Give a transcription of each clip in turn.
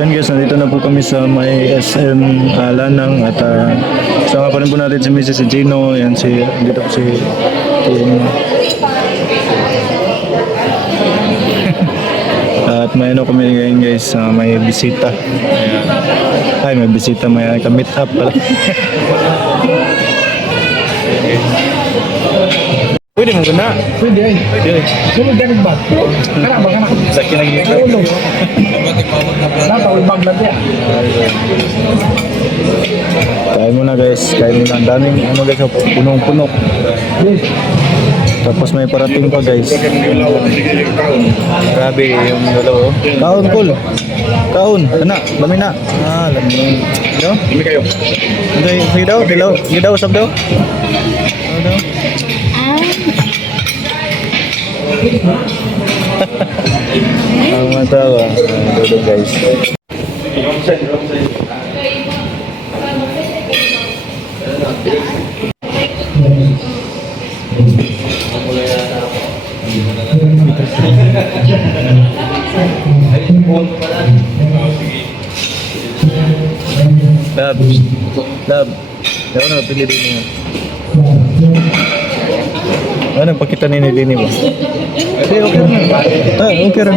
So yun guys, nandito na po kami sa may SM Lanang at sama pa rin po natin si Mrs. Gino, yan si, dito po si Kim. At may ano kami ngayon guys, may bisita. Ayan. Ay, may bisita, may ka-meet up pala. Pwede mo na? Pwede ay. Pwede. Sunod ganit ba? Kana ba kana? Sa kinagita. Ulo. Natawid bag lang yan. Kain muna guys, kain muna. Ang daming ano guys, punong-puno. Tapos may parating pa guys. Grabe yung dalawa. Kaon, cool. Kaon, ana, lami na. Lami. Ano? Hindi kayo. Sige daw, dilaw. Sige daw, sab daw. Ano daw? Ang matawa. Dito guys. Lab. Daw na pili din niya. Ano pakita ni Dini ba? Okay na. Okay na.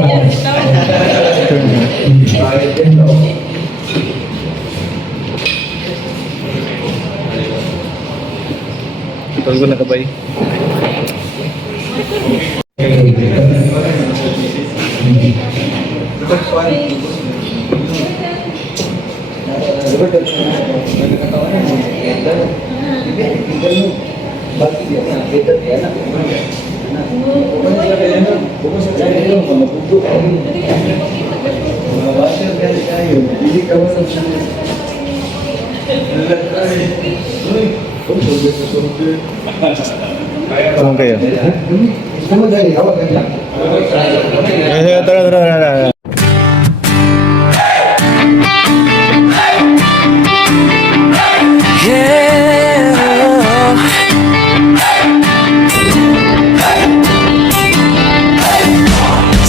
Ito ko na kabay. Kumang kayo? Tara.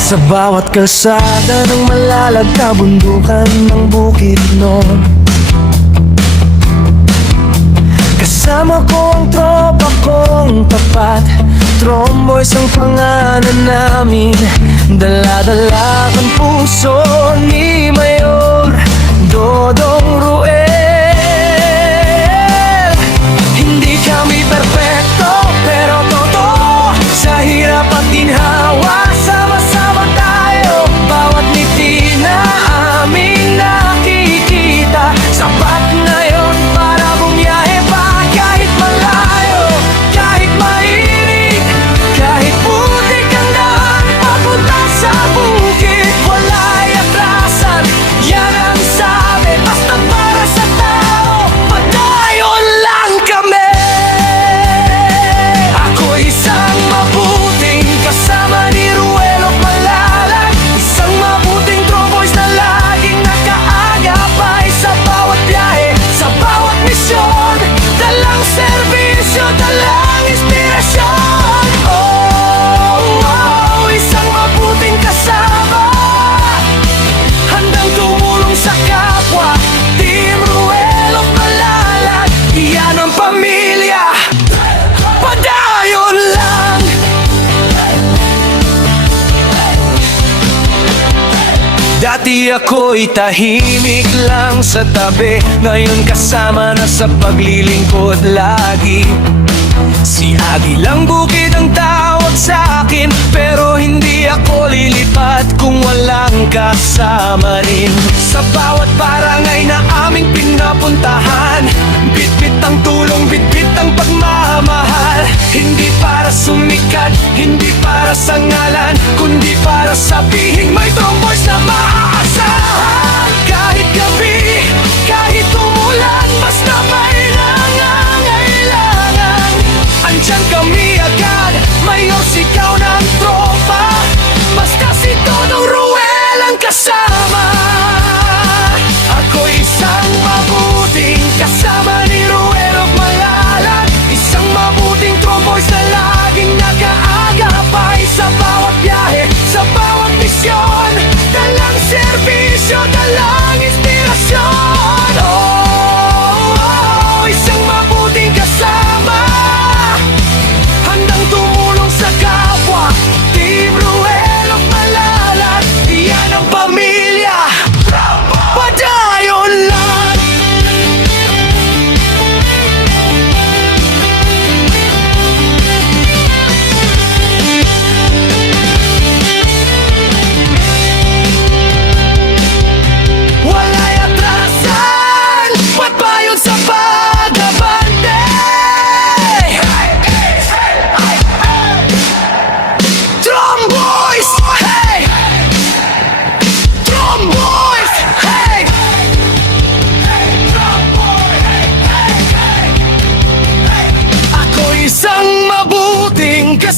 Sa bawat kalsada ng malalagta bundukan ng bukid noon, kasama ko ang tropa kong tapat. Tromboys ang pangalan namin, dala-dala ang puso ni Mayor Dodong Ruel. Hindi kami perfecto pero totoo, sa hirap at ginhawa sama-sama tayo. Bawat ngiti na aming nakikita, sapat na yun para bumiyahe pa. Kahit malayo, kahit mainit, kahit putik ang daan papunta sa bukid, wala'y atrasan. Yan ang sabi, basta para sa tao, padayon lang kami. Ako isang mabuting kasama ni Ruel of Malalag, isang mabuting tromboys na laging nakaagapay sa bawat biyahe, sa bawat misyon. Dalang serbisyo, dalang inspirasyon. Isang mabuting kasama, handang tumulong sa kapwa. Team Ruel of Malalag, iyan ang pamilya, padayon lang. Dati ako'y tahimik lang sa tabi, ngayon kasama na sa paglilingkod lagi. Si Agilang Bukid ang tawag sa akin, pero hindi ako lilipat kung walang kasama rin. Sa bawat barangay na aming pinapuntahan, bitbit ang tulong, bitbit ang pagmamahal. Hindi para sumikat, hindi para sa ngalan, kundi para sabihin may tromboys na maaasahan. Kahit gabi, kahit umulan, basta may nangangailangan, andyan kami agad. Mayor, sigaw ng tropa, basta si Dodong Ruel ang kasama. Ako isang mabuting kasama ni Ruel of Malalag, isang mabuting tromboys na laging nakaagapay sa bawat biyahe, sa bawat misyon. Dalang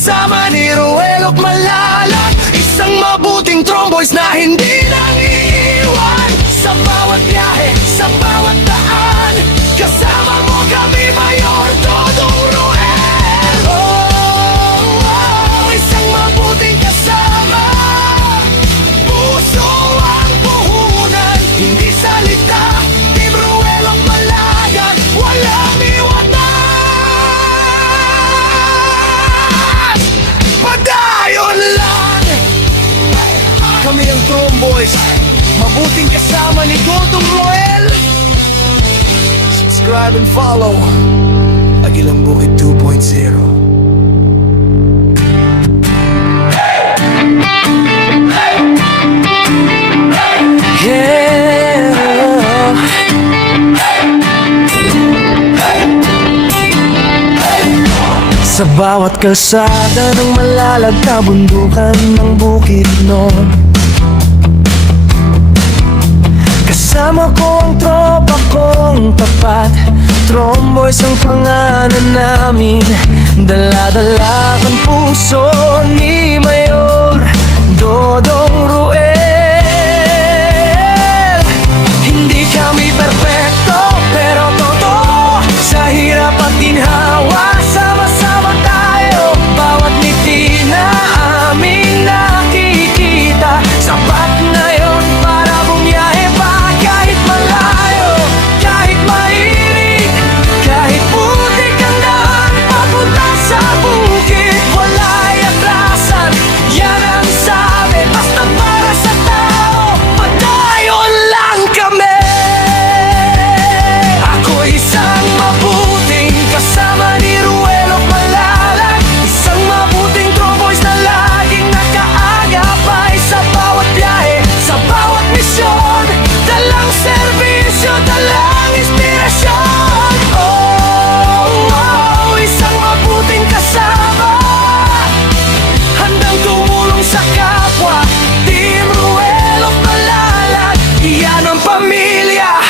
kasama ni Ruel at Malalag. Isang mabuting tromboys na hindi nang iiwan sa bawat biyahe, sa bawat daan. Kasama mo kami, Mayor Dodong Ruel. Isang mabuting kasama, puso ang puhunan, hindi salita. Team Ruel at Malalag, walang iwanan. Padayon lang, kami ang Tromboys, mabuting kasama ni Dodong Ruel. Subscribe and follow Agilang Bukid 2.0. Sa bawat kalsada ng Malalag, kabundukan ng Bukidnon, kasama ko ang tropa kong tapat. Tromboys ang pangalan namin, dala-dala ang puso ni Mayor Dodong Ruel. Hindi kami perfecto, pero totoo, sa hirap at ginhawa, sama-sama tayo. Bawat ngiti na aming nakikita, sapat na yun para bumiyahe pa. Kahit malayo, kahit mainit, kahit putik ang daan papunta sa bukid, wala'y atrasan, yan ang sabi, basta para sa tao, padayon lang kami. Ako'y isang mabuting kasama ni Ruel at Malalag, isang mabuting Tromboys na laging nakaagapay sa bawat biyahe, sa bawat misyon, dalang serbisyo, dalang inspirasyon. Isang mabuting kasama, handang tumulong sa kapwa. Team Ruel at Malalag, iyan ang pamilya,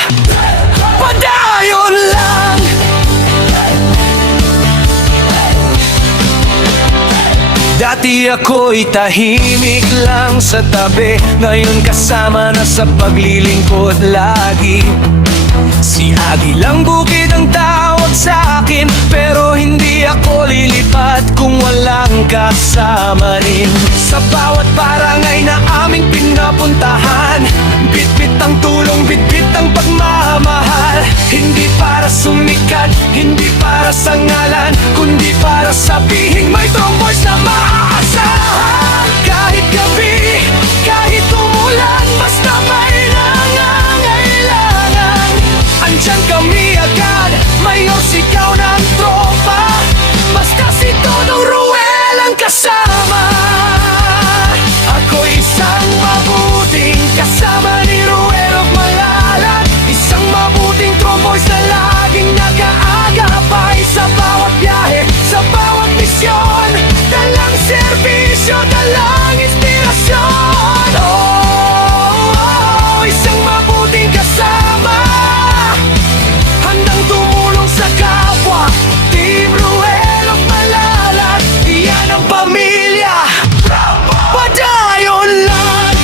padayon lang. Dati ako'y tahimik lang sa tabi, ngayon kasama na sa paglilingkod lagi. Si Agilang Bukid ang tawag sa akin, pero hindi ako lilipat kung walang kasama rin. Sa bawat barangay na aming pinapuntahan, bitbit ang tulong, bitbit ang pagmamahal. Hindi para sumikat, hindi para sa ngalan, kundi para sabihin may Tromboys na maaasahan. Kahit gabi, kahit umulan, basta may nangangailangan, andyan kami agad, Mayor sigaw ng tropa, basta si Dodong Ruel ang kasama. Ako isang mabuting kasama ni Ruel at Malalag, isang mabuting Tromboys na laging nakaagapay sa bawat biyahe, sa bawat misyon, dalang serbisyo, dalang inspirasyon. Isang mabuting kasama, handang tumulong sa kapwa. Team Ruel at Malalag, iyan ang pamilya, padayon lang.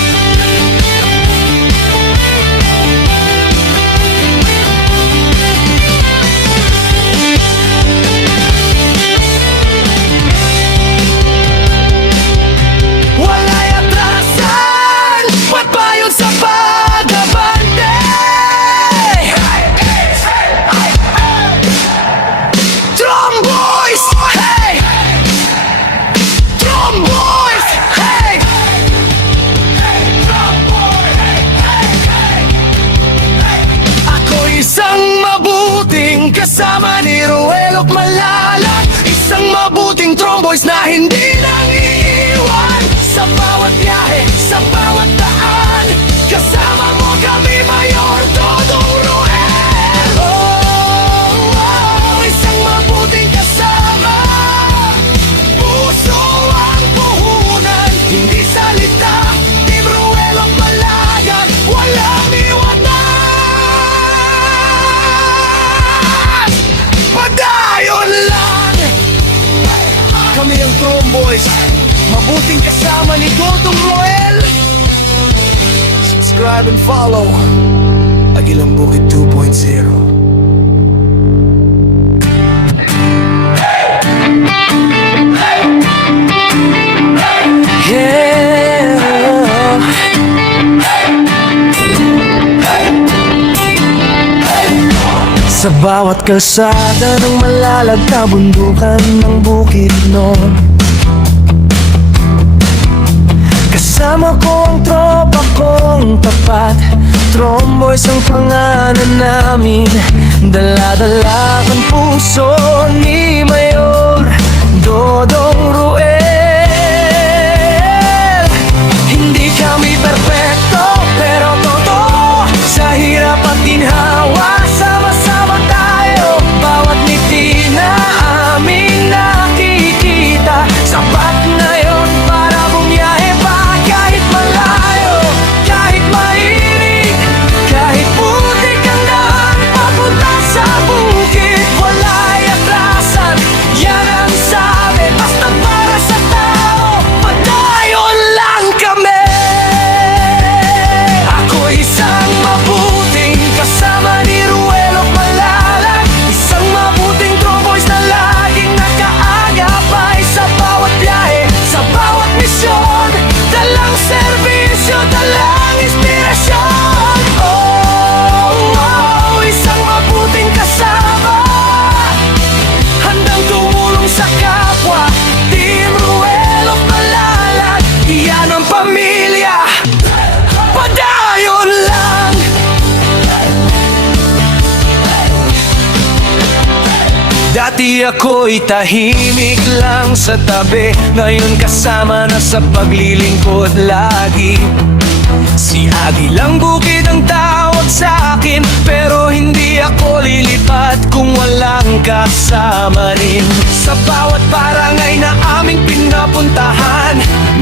Wala'y atrasan, ba't ba yun sa pag-abante? Tromboys! Hey! Tromboys! Hey! Ako isang mabuting kasama ni Ruel at Malalag, isang mabuting Tromboys na hindi nang iiwan sa bawat biyahe, sa bawat daan. Kasama mo kami, Mayor Dodong Ruel. Isang mabuting kasama, puso ang puhunan, hindi salita. Team Ruel at Malalag, walang iwanan. Padayon lang, kami ang Tromboys, mabuting kasama ni Gotong Roel. Subscribe and follow Agilang Bukid 2.0. Sa bawat kalsada ng malalag na bundukan ng Bukidnon, kasama ko ang tropa kong tapat. Tromboys ang pangalan namin, dala-dala ang puso ni Mayor Dodong Ruel. Hindi kami perfecto, pero totoo, sa hirap at ginhawa, sama-sama tayo. Bawat ngiti na aming nakikita, sapat na yun para bumiyahe pa. Kahit malayo, kahit mainit, kahit putik ang daan papunta sa bukid, wala'y atrasan, yan ang sabi. Basta para sa tao, padayon lang kami. Ako isang mabuting kasama ni Ruel Malalag, isang mabuting tromboys na laging nakaagapay sa bawat biyahe, sa bawat misyon, dalang serbisyo, dalang inspirasyon. Isang mabuting kasama, handang tumulong sa kapwa. Team Ruel Malalag, iyan ang pamilya, padayon lang. Dati ako'y tahimik lang sa tabi, ngayon kasama na sa paglilingkod lagi. Si Agilang Bukid ang tawag sa akin, pero hindi ako lilipat kung walang kasama rin. Sa bawat barangay na aming pinapuntahan,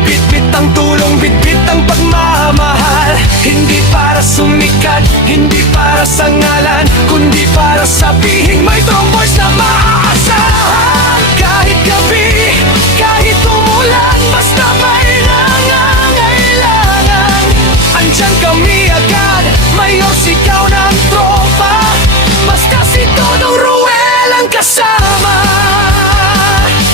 bitbit ang tulong, bitbit ang pagmamahal. Hindi para sumikat, hindi para sa ngalan, kundi para sabihin may tromboys na maaasahan. Kahit gabi, kahit umulan, basta may nangangailangan, andyan kami agad. Mayor, sigaw ng tropa, basta si Dodong Ruel ang kasama.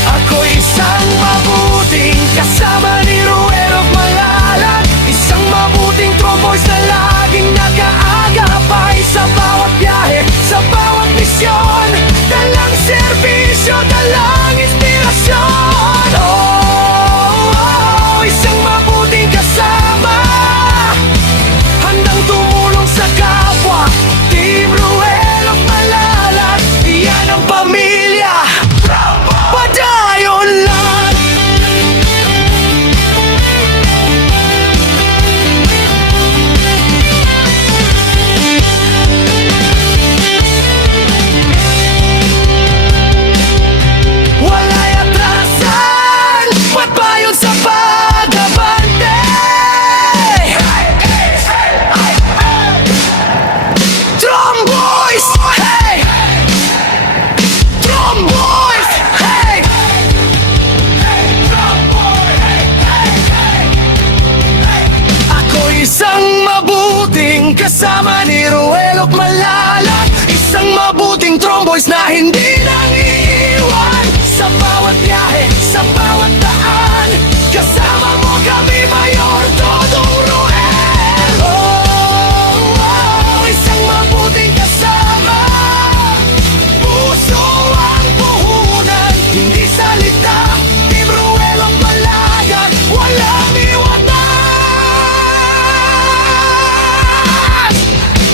Ako isang mabuting kasama ni Ruel Malalag, isang mabuting tromboys na laging nakaagapay sa bawat biyahe, sa bawat misyon, dalang serbisyo, dalang inspirasyon. Isang mabuting kasama, handang tumulong sa kapwa. Team Ruel Malalag, iyan ang pamilya, padayon lang. Wala'y atrasan, ba't ba yun sa pag-abante? Tromboys! Hey! Tromboys! Hey! Ako isang mabuting kasama ni Ruel Malalag, isang mabuting tromboys na hindi nang iiwan. Sa bawat biyahe, sa bawat daan, kasama mo kami, Mayor Dodong Ruel. Isang mabuting kasama, puso ang puhunan, hindi salita. Team Ruel Malalag, walang iwanan,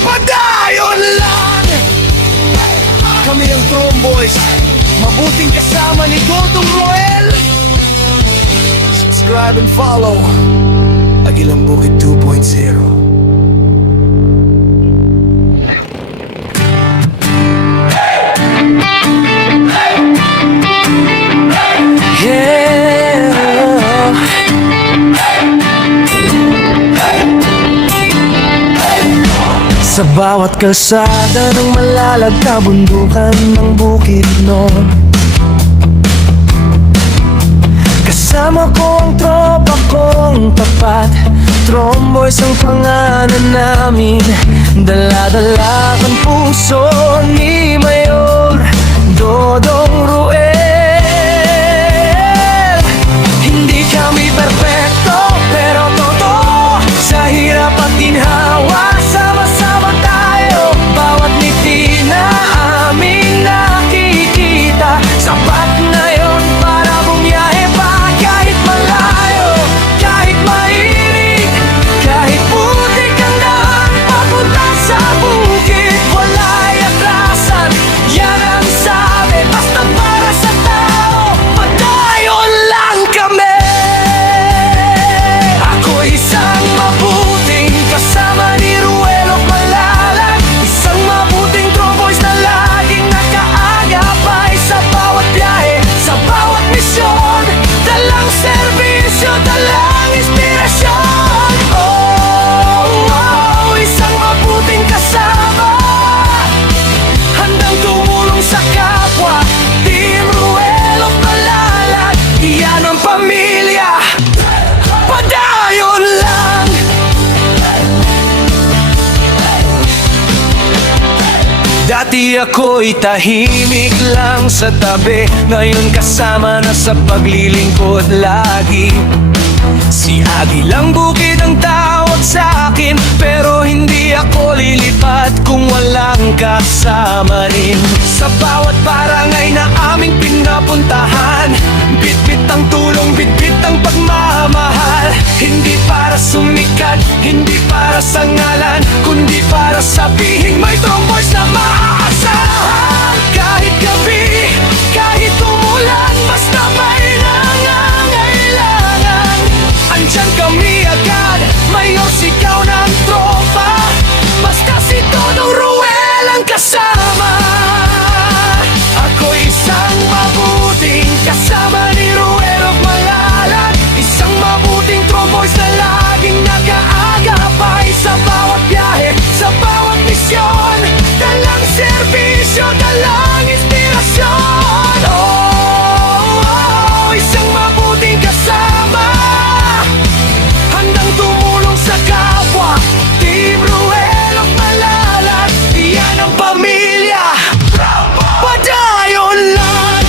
padayon lang. Kami ang tromboys, mabuting kasama ni Gotong Roel. Subscribe and follow Agilang Bukid 2.0. Sa bawat kalsada ng malalag na bundukan ng Bukidnon, Kasama ko ang tropa kong tapat, Tromboys ang pangalan namin. Dala-dala ang puso ni Mayor Dodong Ruel. Hindi kami perfecto, pero totoo. Sa hirap at ginhawa, sama-sama tayo. Bawat ngiti na aming nakikita, sapat na yon para bumiyahe pa. Kahit malayo, kahit mainit, kahit putik ang daan papunta sa bukid, wala'y atrasan. Yan ang sabi, basta para sa tao, padayon lang kami. Ako isang mabuting kasama ni Ruelo Malalag, isang mabuting Tromboys na laging nakaagapay sa bawat biyahe, sa bawat misyon. Dalang serbisyo, dalang inspirasyon. Isang mabuting kasama, handang tumulong sa kapwa. Team Ruelo Malalag, iyan ang pamilya. Padayon lang. Dati ako'y tahimik lang sa tabi, ngayon kasama na sa paglilingkod lagi. Si Agilang Bukid ang tawag sa akin, pero hindi ako lilipat kung walang kasama rin. Sa bawat barangay na aming pinapuntahan, bitbit ang tulong, bitbit ang pagmamahal. Hindi para sumikat, hindi para sa ngalan, kundi para sabihin may Tromboys na maaasahan. Kahit gabi, kahit umulan, basta may nangangailangan, andyan kami agad. Mayor, sigaw ng tropa, basta si Dodong Ruel ang kasama. Ako isang mabuting kasama ni Ruel Malalag, isang mabuting Tromboys na laging nag-aagapay sa bawat biyahe, sa bawat misyon. Dalang serbisyo, dalang inspirasyon. Isang mabuting kasama, handang tumulong sa kapwa. Team Ruelo Malalag, iyan ang pamilya. Padayon lang.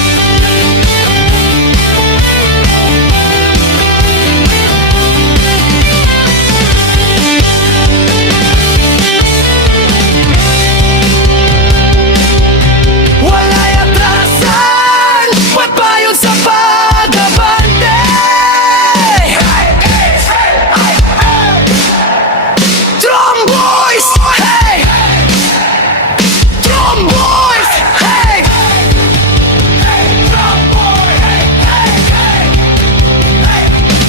Wala'y atrasan, magbayon sa pag-abante. Tromboys! Hey! Tromboys! Hey!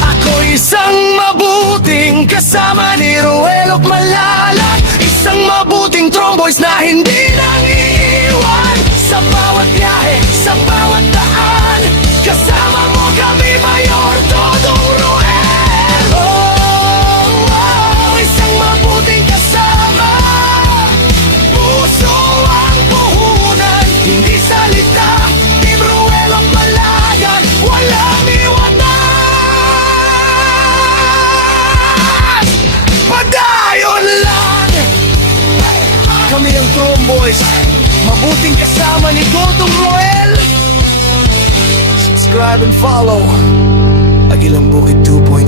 Ako isang mabuting kasama ni Ruelo Malalag, isang mabuting Tromboys na hindi nang iiwan. Sa bawat biyahe, sa bawat daan, kasama mo kami, Mayor Dodong Ruel. Isang mabuting kasama, puso ang puhunan, hindi salita. Team Ruelo Malalag, walang iwanan. Padayon lang. Kami ang Tromboys, mabuting kasama ni Dodong Ruel. Subscribe and follow Agilang Bukid 2.0.